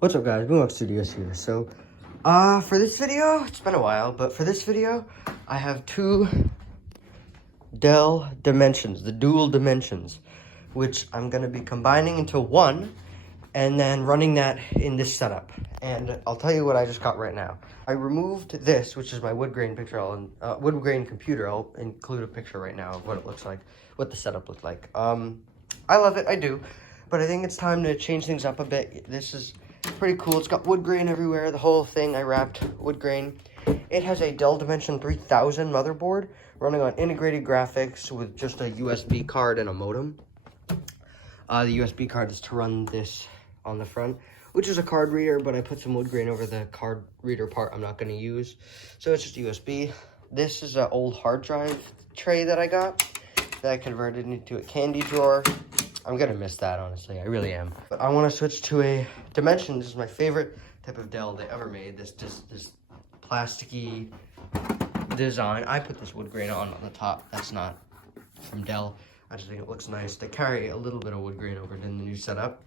What's up, guys? Boombox Studios here. So, for this video, it's been a while, but for this video, I have two Dell Dimensions, the dual Dimensions, which I'm going to be combining into one, and then running that in this setup. And I'll tell you what I just got right now. I removed this, which is my wood grain picture, wood grain computer. I'll include a picture right now of what it looks like, what the setup looked like. I love it, I do, but I think it's time to change things up a bit. This is pretty cool. It's got wood grain everywhere. The whole thing I wrapped wood grain. It has a Dell Dimension 3000 motherboard running on integrated graphics with just a USB card and a modem. The USB card is to run this on the front, which is a card reader, but I put some wood grain over the card reader part I'm not going to use. So it's just USB. This is an old hard drive tray that I got that I converted into a candy drawer. I'm gonna miss that, honestly. I really am. But I want to switch to a Dimension. This is my favorite type of Dell they ever made. This plasticky design. I put this wood grain on the top. That's not from Dell. I just think it looks nice. They carry a little bit of wood grain over in the new setup.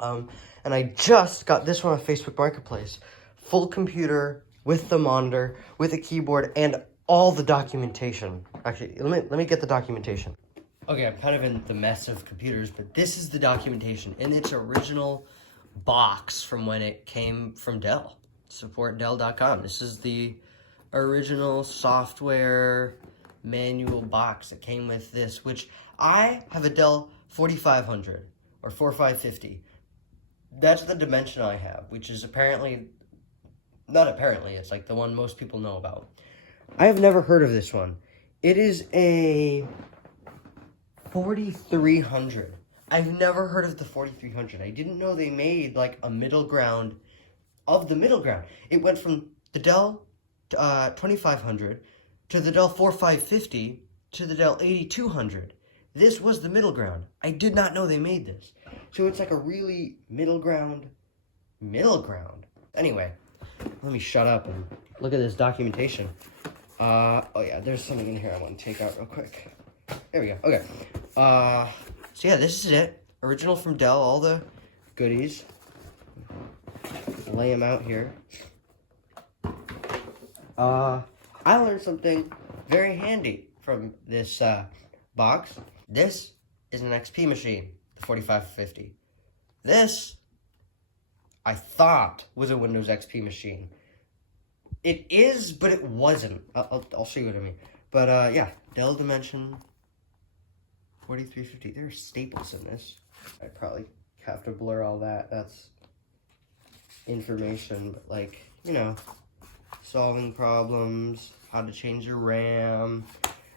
And I just got this one on Facebook Marketplace. Full computer with the monitor, with a keyboard, and all the documentation. Actually, let me get the documentation. Okay, I'm kind of in the mess of computers, but this is the documentation in its original box from when it came from Dell. SupportDell.com. This is the original software manual box that came with this, which I have a Dell 4500 or 4550. That's the Dimension I have, which is apparently, not apparently, it's like the one most people know about. I have never heard of this one. It is a 4300. I've never heard of the 4300. I didn't know they made like a middle ground of the middle ground. It went from the Dell 2500 to the Dell 4550 to the Dell 8200. This was the middle ground. I did not know they made this. So it's like a really middle ground. Anyway, let me shut up and look at this documentation. Oh yeah, there's something in here I want to take out real quick. There we go. Okay. So yeah, this is it. Original from Dell, all the goodies. Lay them out here. I learned something very handy from this box. This is an XP machine, the 4550. This, I thought, was a Windows XP machine. It is, but it wasn't. I'll show you what I mean. But yeah, Dell Dimension 4350. There are staples in this. I probably have to blur all that. That's information, but like, you know, solving problems, how to change your RAM.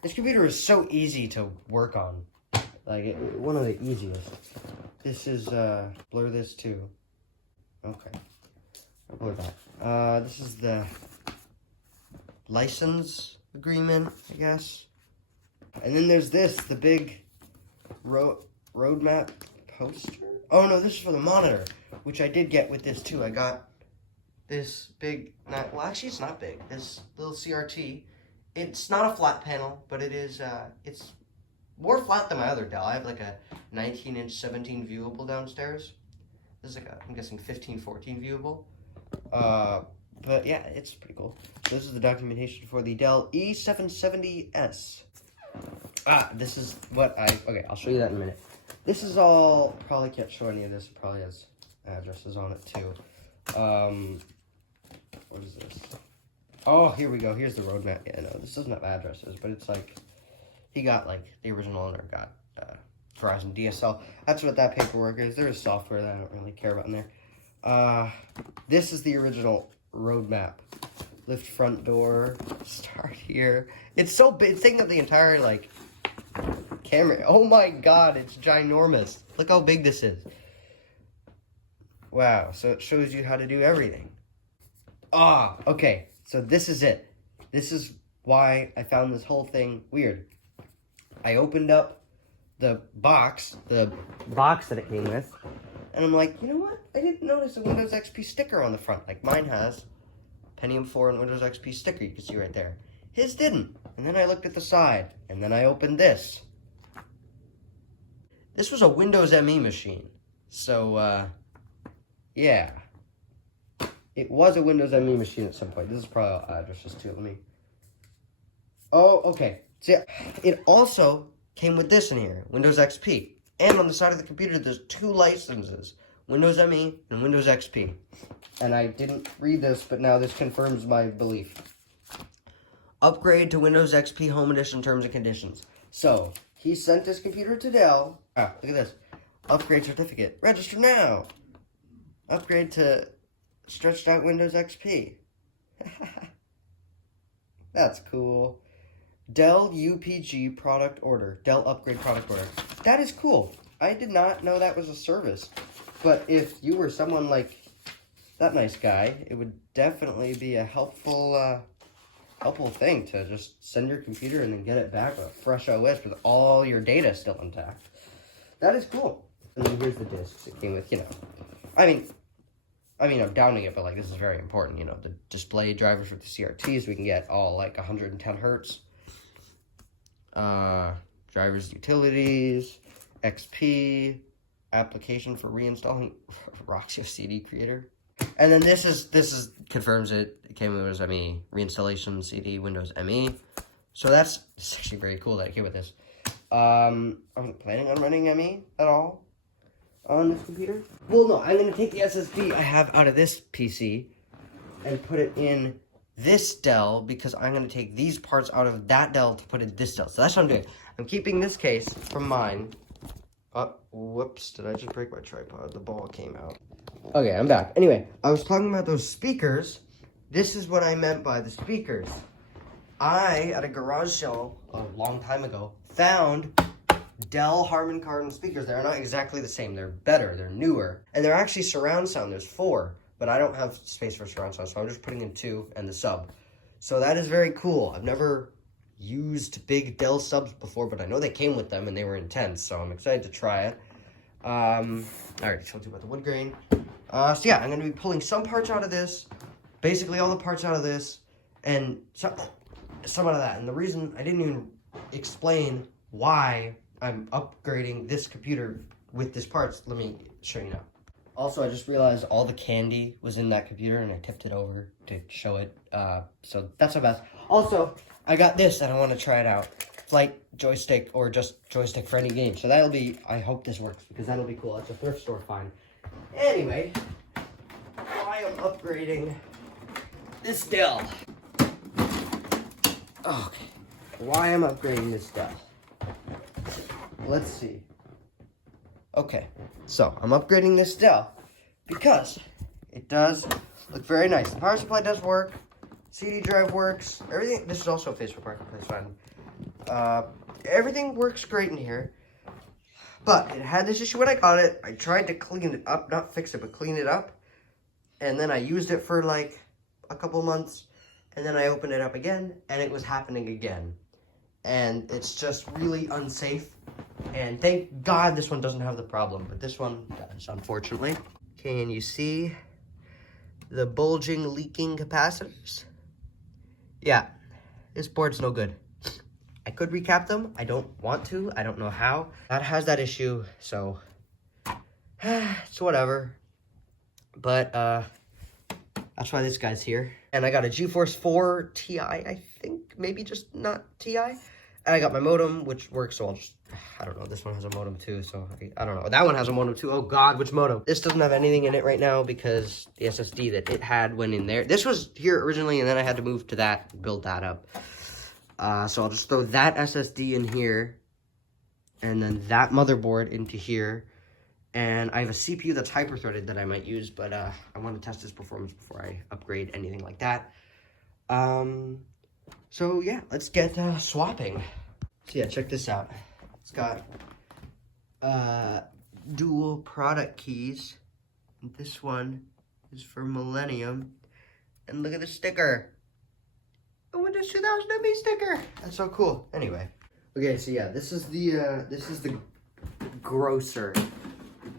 This computer is so easy to work on. Like, one of the easiest. This is, blur this too. Okay. I'll blur that. This is the license agreement, I guess. And then there's this, the big roadmap poster. Oh no, this is for the monitor, which I did get with this too. I got this big, well actually it's not big, this little CRT. It's not a flat panel, but it is, it's more flat than my other Dell. I have like a 19-inch 17 viewable downstairs. This is like a, I'm guessing 15, 14 viewable. But yeah, it's pretty cool. So this is the documentation for the Dell E770S. This is what okay, I'll show you that in a minute. This is all, probably can't show any of this. It probably has addresses on it too. What is this? Oh, here we go. Here's the roadmap. Yeah, no, this doesn't have addresses, but it's like, he got like, the original owner got Verizon DSL. That's what that paperwork is. There is software that I don't really care about in there. This is the original roadmap. Lift front door, start here. It's so big, it's taking up the entire, like, camera. Oh my god, it's ginormous. Look how big this is. Wow, so it shows you how to do everything. Okay, so this is it. This is why I found this whole thing weird. I opened up the box that it came with, and I'm like, you know what? I didn't notice a Windows XP sticker on the front, like mine has. Pentium 4 and Windows XP sticker, you can see right there. His didn't. And then I looked at the side, and then I opened this. This was a Windows ME machine. So, yeah. It was a Windows ME machine at some point. This is probably addresses too. Let me. Oh, okay. See, it also came with this in here, Windows XP. And on the side of the computer, there's 2 licenses, Windows ME and Windows XP. And I didn't read this, but now this confirms my belief. Upgrade to Windows XP Home Edition terms and conditions. So, he sent this computer to Dell. Ah, look at this. Upgrade certificate. Register now. Upgrade to stretched out Windows XP. That's cool. Dell UPG product order. Dell upgrade product order. That is cool. I did not know that was a service. But if you were someone like that nice guy, it would definitely be a helpful thing to just send your computer and then get it back with a fresh OS with all your data still intact. That is cool. And then here's the discs it came with, you know. I mean, I'm downing it, but like this is very important, you know, the display drivers with the CRTs, we can get all like 110 hertz. Drivers, utilities, XP, application for reinstalling Roxio CD Creator. And then this confirms it came with Windows ME, reinstallation CD, Windows ME. So it's actually very cool that it came with this. I wasn't planning on running ME at all on this computer. Well, no, I'm going to take the SSD I have out of this PC and put it in this Dell because I'm going to take these parts out of that Dell to put in this Dell. So that's what I'm doing. I'm keeping this case from mine. Oh, whoops, did I just break my tripod? The ball came out. Okay, I'm back. Anyway, I was talking about those speakers. This is what I meant by the speakers. I, at a garage sale a long time ago, found Dell Harman Kardon speakers. They're not exactly the same. They're better. They're newer. And they're actually surround sound. There's 4. But I don't have space for surround sound, so I'm just putting in 2 and the sub. So that is very cool. I've never used big Dell subs before, but I know they came with them and they were intense, so I'm excited to try it. I already told you about the wood grain. So yeah, I'm going to be pulling some parts out of this, basically all the parts out of this, and some out of that. And the reason I didn't even explain why I'm upgrading this computer with this parts, let me show you now. Also, I just realized all the candy was in that computer and I tipped it over to show it. So that's my best. Also, I got this and I want to try it out. Flight joystick or just joystick for any game. So that'll be, I hope this works because that'll be cool. It's a thrift store find. Anyway, why I'm upgrading this Dell. Okay, why I'm upgrading this Dell. Let's see. Okay, so I'm upgrading this Dell because it does look very nice. The power supply does work. CD drive works. Everything. This is also a Facebook Marketplace find. Everything works great in here. But it had this issue when I got it. I tried to clean it up, not fix it, but clean it up. And then I used it for like a couple months. And then I opened it up again, and it was happening again. And it's just really unsafe. And thank God this one doesn't have the problem, but this one does, unfortunately. Can you see the bulging, leaking capacitors? Yeah, this board's no good. I could recap them. I don't want to. I don't know how. That has that issue, so it's whatever. But that's why this guy's here. And I got a GeForce 4 Ti, I think. Maybe just not Ti. And I got my modem, which works, so I'll just, I don't know, this one has a modem too, so I don't know. That one has a modem too. Oh God, which modem? This doesn't have anything in it right now because the SSD that it had went in there. This was here originally, and then I had to move to that, build that up. So I'll just throw that SSD in here, and then that motherboard into here. And I have a CPU that's hyper-threaded that I might use, but I want to test its performance before I upgrade anything like that. So yeah, let's get swapping. So yeah, check this out. It's got dual product keys. This one is for Millennium. And look at the sticker. A Windows 2000 ME sticker. That's so cool. Anyway. Okay, so yeah, this is the grosser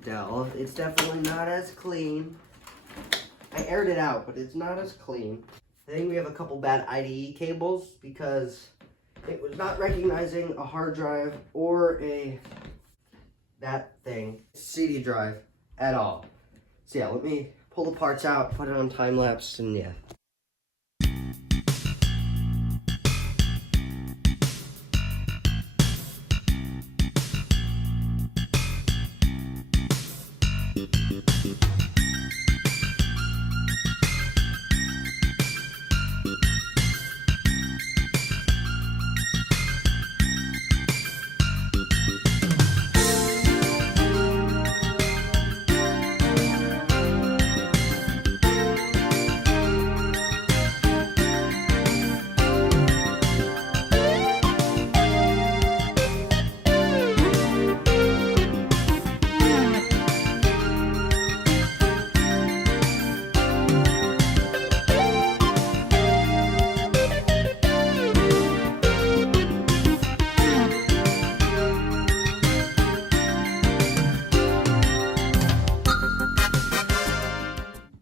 Dell. It's definitely not as clean. I aired it out, but it's not as clean. I think we have a couple bad IDE cables because it was not recognizing a hard drive or that thing, CD drive at all. So yeah, let me pull the parts out, put it on time lapse, and yeah.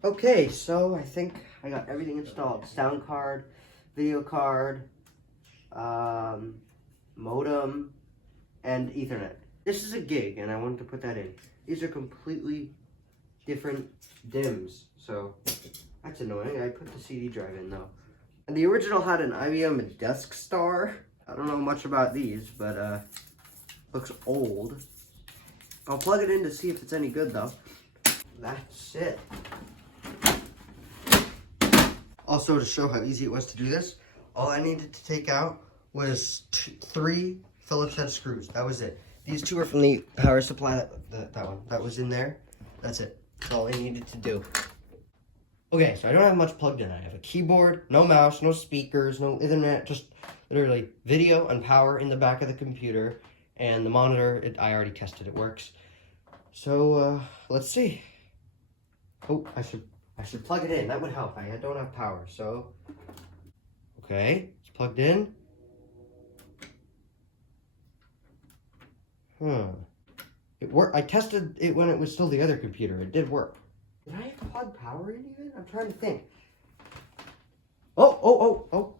Okay, so I think I got everything installed. Sound card, video card, modem, and Ethernet. This is a gig, and I wanted to put that in. These are completely different DIMMs, so that's annoying. I put the CD drive in, though. And the original had an IBM DeskStar. I don't know much about these, but looks old. I'll plug it in to see if it's any good, though. That's it. Also, to show how easy it was to do this, all I needed to take out was 3 Phillips head screws. That was it. These 2 are from the power supply, that one. That was in there. That's it. That's all I needed to do. Okay, so I don't have much plugged in. I have a keyboard, no mouse, no speakers, no Ethernet, just literally video and power in the back of the computer. And the monitor, I already tested, it works. So, let's see. Oh, I should plug it in. That would help. I don't have power, so. Okay, it's plugged in. It worked. I tested it when it was still the other computer. It did work. Did I have to plug power in even? I'm trying to think. Oh.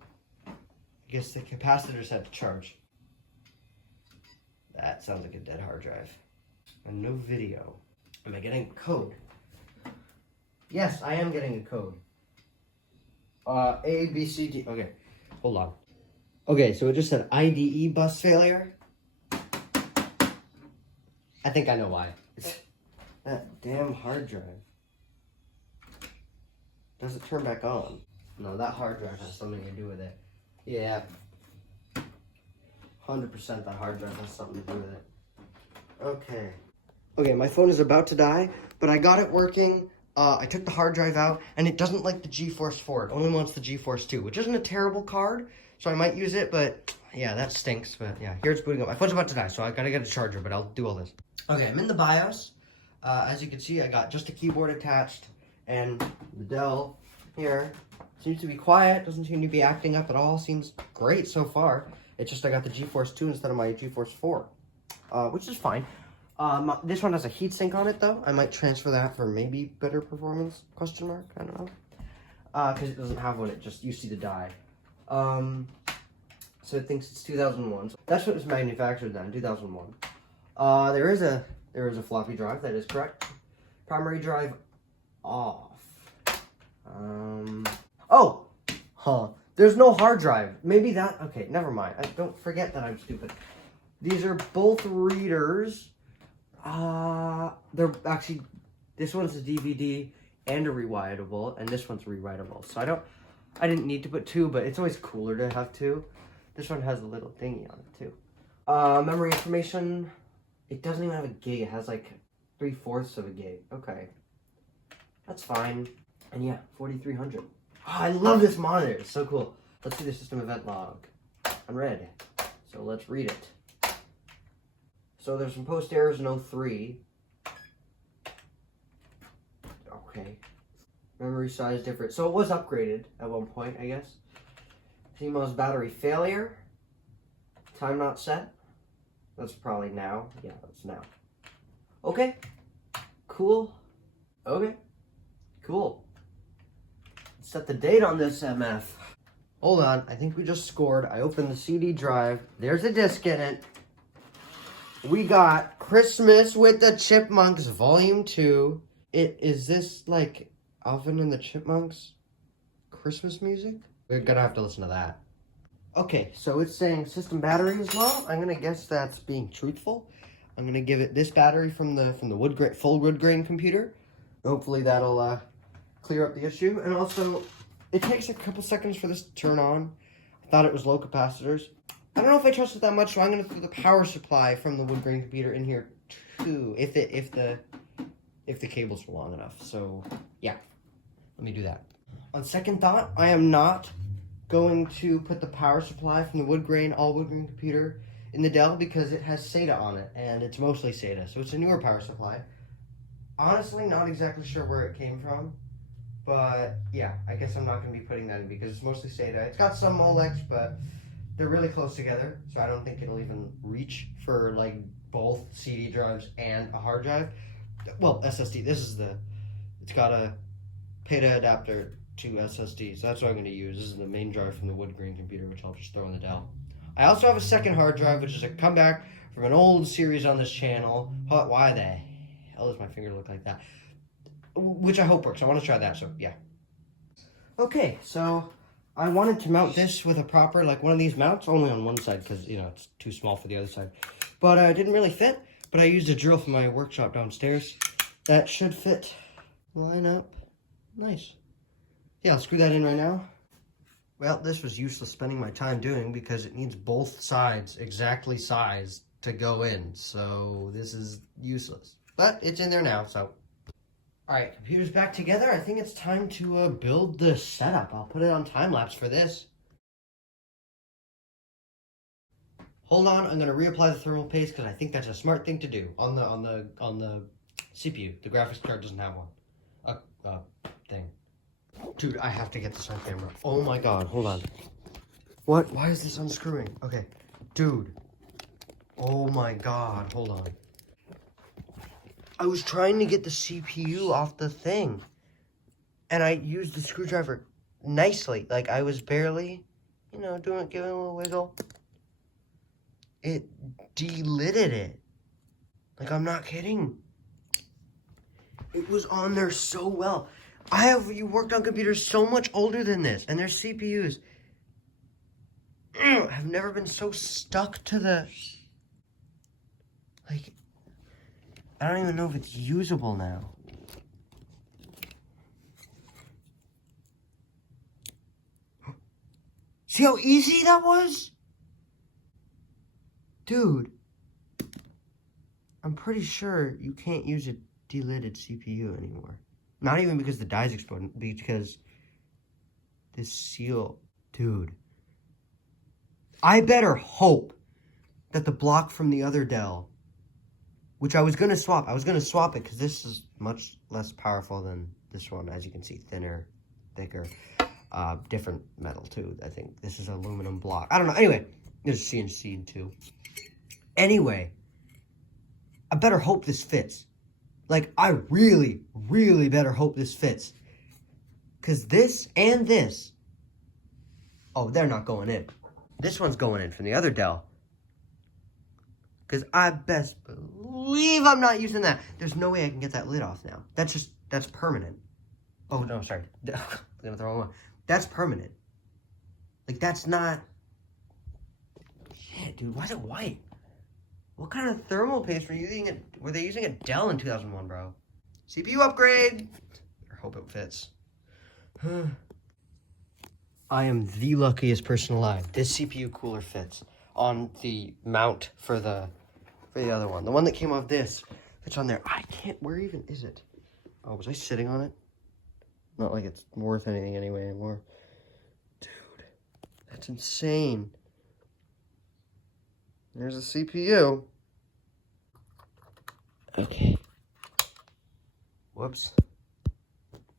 I guess the capacitors had to charge. That sounds like a dead hard drive. And no video. Am I getting code? Yes, I am getting a code. A, B, C, D. Okay, hold on. Okay, so it just said IDE bus failure. I think I know why. It's that damn hard drive. Does it turn back on? No, that hard drive has something to do with it. Yeah. 100% that hard drive has something to do with it. Okay. Okay, my phone is about to die, but I got it working. I took the hard drive out, and it doesn't like the GeForce 4. It only wants the GeForce 2, which isn't a terrible card, so I might use it, but yeah, that stinks. But yeah, here it's booting up. My phone's about to die, so I gotta get a charger, but I'll do all this. Okay, I'm in the BIOS. As you can see, I got just a keyboard attached, and the Dell here seems to be quiet, doesn't seem to be acting up at all, seems great so far. It's just I got the GeForce 2 instead of my GeForce 4, which is fine. This one has a heatsink on it, though. I might transfer that for maybe better performance, question mark, I don't know. Because it doesn't have one, it just, you see the die. So it thinks it's 2001. So that's what it was manufactured then, 2001. There is a floppy drive, that is correct. Primary drive off. There's no hard drive. Maybe that, okay, never mind. Don't forget that I'm stupid. These are both readers. They're actually, this one's a DVD and a rewritable, and this one's rewritable. So I didn't need to put 2, but it's always cooler to have 2. This one has a little thingy on it too. Memory information, it doesn't even have a gig. It has like 3/4 of a gig. Okay, that's fine. And yeah, 4300. Oh, I love this monitor. It's so cool. Let's see the system event log. Unread. So let's read it. So there's some post errors in 03. Okay. Memory size different. So it was upgraded at one point, I guess. CMOS battery failure. Time not set. That's probably now. Yeah, that's now. Okay. Cool. Okay. Cool. Let's set the date on this MF. Hold on. I think we just scored. I opened the CD drive. There's a disc in it. We got Christmas with the Chipmunks Volume 2. Is this like Alvin and the Chipmunks Christmas music. We're gonna have to listen to that. Okay, so it's saying system battery as well. I'm gonna guess that's being truthful. I'm gonna give it this battery from the full wood grain computer. Hopefully that'll clear up the issue. And also, it takes a couple seconds for this to turn on. I thought it was low capacitors. I don't know if I trust it that much, so I'm gonna throw the power supply from the wood grain computer in here too, if the cables are long enough. So yeah, let me do that. On second thought, I am not going to put the power supply from the wood grain computer in the Dell because it has SATA on it, and it's mostly SATA, so it's a newer power supply. Honestly, not exactly sure where it came from, but yeah, I guess I'm not going to be putting that in because it's mostly SATA. It's got some Molex, but they're really close together, so I don't think it'll even reach for like both CD drives and a hard drive. Well, SSD. It's got a PATA adapter to SSD, so that's what I'm going to use. This is the main drive from the wood grain computer, which I'll just throw in the Dell. I also have a second hard drive, which is a comeback from an old series on this channel. Why the hell does my finger look like that? Which I hope works. I want to try that, so yeah. Okay, so I wanted to mount this with a proper, like one of these mounts, only on one side because, you know, it's too small for the other side. But it didn't really fit, but I used a drill from my workshop downstairs. That should fit, line up, nice. Yeah, I'll screw that in right now. Well, this was useless spending my time doing because it needs both sides exactly sized to go in. So this is useless. But it's in there now, so. Alright, computer's back together. I think it's time to build the setup. I'll put it on time-lapse for this. Hold on, I'm going to reapply the thermal paste because I think that's a smart thing to do on the CPU. The graphics card doesn't have one. Thing. Dude, I have to get this on camera. Oh my god, hold on. What? Why is this unscrewing? Okay. Dude. Oh my god, hold on. I was trying to get the CPU off the thing. And I used the screwdriver nicely. Like, I was barely, you know, giving it a little wiggle. It delidded it. Like, I'm not kidding. It was on there so well. You worked on computers so much older than this, and their CPUs have never been so stuck to the, like, I don't even know if it's usable now. See how easy that was? Dude, I'm pretty sure you can't use a delidded CPU anymore. Not even because the die's exploding, because this seal, dude. I better hope that the block from the other Dell, which I was going to swap it because this is much less powerful than this one, as you can see, thinner, thicker, different metal too, I think. This is aluminum block. I don't know. Anyway, there's CNC too. Anyway, I better hope this fits. Like, I really, really better hope this fits. Because this and this, oh, they're not going in. This one's going in from the other Dell. Because I best believe I'm not using that. There's no way I can get that lid off now. That's permanent. Oh, no, sorry. I'm going to throw one. That's permanent. Like, that's not... Shit, dude, why is it white? What kind of thermal paste were you using? Were they using a Dell in 2001, bro? CPU upgrade! I hope it fits. I am the luckiest person alive. This CPU cooler fits on the mount for the other one. The one that came off this fits on there. I can't, where even is it? Oh, was I sitting on it? Not like it's worth anything anyway anymore. Dude, that's insane. There's a CPU. Okay. Whoops.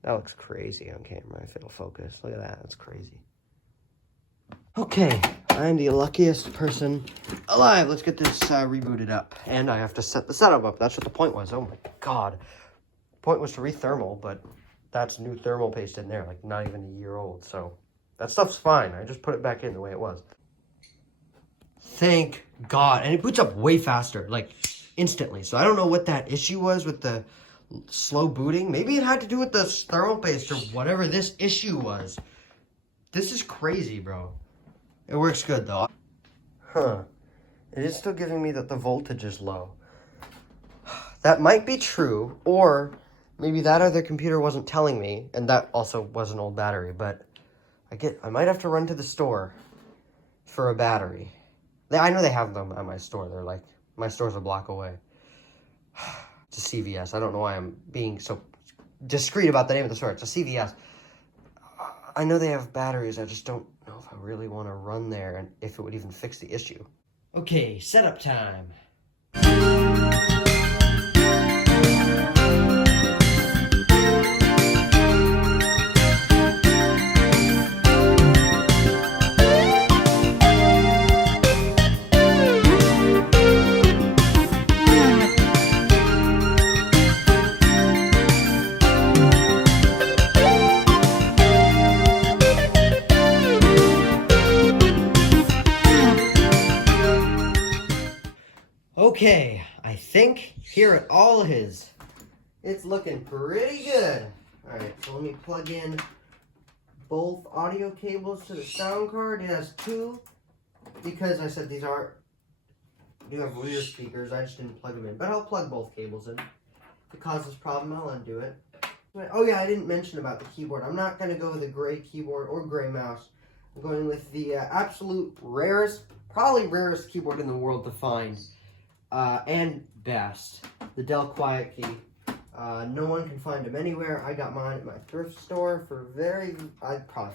That looks crazy on camera if it'll focus. Look at that. That's crazy. Okay. I'm the luckiest person alive. Let's get this rebooted up. And I have to set the setup up. That's what the point was. Oh my god. The point was to re-thermal, but that's new thermal paste in there. Like, not even a year old. So, that stuff's fine. I just put it back in the way it was. Thank God. And it boots up way faster, like instantly. So I don't know what that issue was with the slow booting. Maybe it had to do with the thermal paste or whatever this issue was. This is crazy, bro. It works good, though. Huh. It is still giving me that the voltage is low. That might be true, or maybe that other computer wasn't telling me, and that also was an old battery, but I might have to run to the store for a battery. I know they have them at my store. They're like, my store's a block away. It's a CVS. I don't know why I'm being so discreet about the name of the store. It's a CVS. I know they have batteries. I just don't know if I really want to run there and if it would even fix the issue. Okay, setup time. Okay, I think here it all is. It's looking pretty good. Alright, so let me plug in both audio cables to the sound card. It has two, because I said these do have rear speakers. I just didn't plug them in, but I'll plug both cables in. If it causes problem, I'll undo it. Oh yeah, I didn't mention about the keyboard. I'm not going to go with a gray keyboard or gray mouse. I'm going with the absolute rarest, probably rarest keyboard in the world to find. And best, the Dell Quiet Key. No one can find them anywhere. I got mine at my thrift store for probably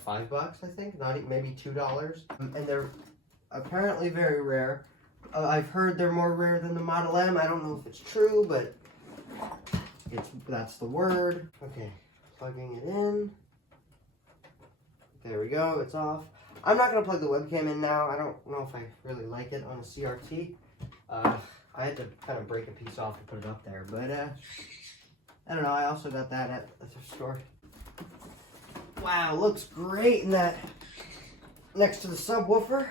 $5, I think, not even, maybe $2. And they're apparently very rare. I've heard they're more rare than the Model M. I don't know if it's true, but that's the word. Okay, plugging it in. There we go, it's off. I'm not gonna plug the webcam in now. I don't know if I really like it on a CRT. I had to kind of break a piece off to put it up there, but I don't know. I also got that at the thrift store. Wow, looks great in that next to the subwoofer.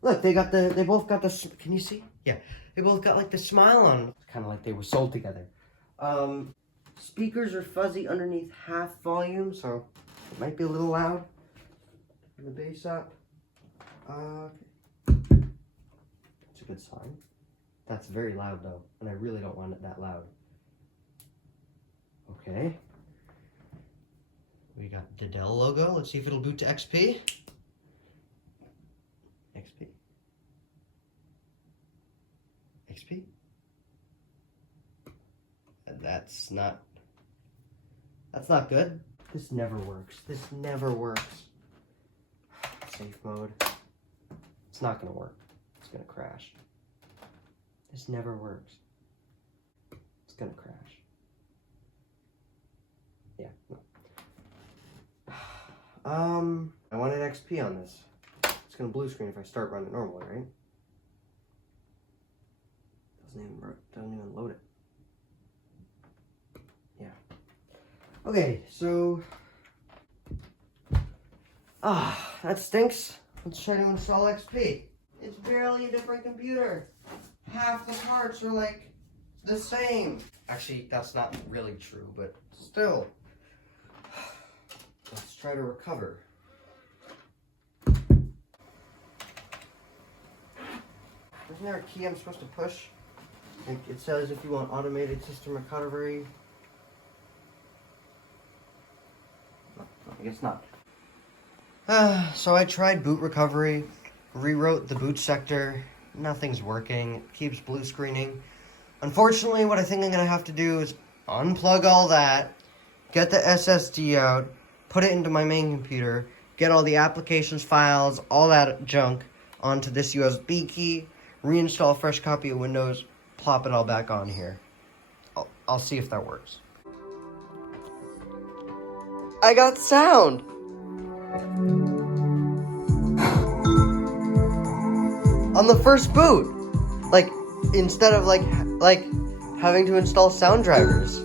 Look, they both got the. Can you see? Yeah, they both got like the smile on. It's kind of like they were sold together. Speakers are fuzzy underneath half volume, so it might be a little loud. Turn the bass up. A good sign. That's very loud though, and I really don't want it that loud. Okay. We got the Dell logo. Let's see if it'll boot to XP. XP. XP. And that's not good. This never works. This never works. Safe mode. It's not gonna work. It's gonna crash. This never works. It's gonna crash. Yeah. I wanted XP on this. It's gonna blue screen if I start running normally, right? Doesn't even load it. Yeah. Okay, so that stinks. Let's try to install XP. It's barely a different computer. Half the parts are like the same. Actually, that's not really true, but still. Let's try to recover. Isn't there a key I'm supposed to push? Like it says if you want automated system recovery. No, I guess not. So I tried boot recovery, rewrote the boot sector. Nothing's working. It keeps blue screening. Unfortunately, what I think I'm going to have to do is unplug all that, get the SSD out, put it into my main computer, get all the applications, files, all that junk onto this USB key, reinstall a fresh copy of Windows, plop it all back on here. I'll see if that works. I got sound! On the first boot, like instead of like having to install sound drivers.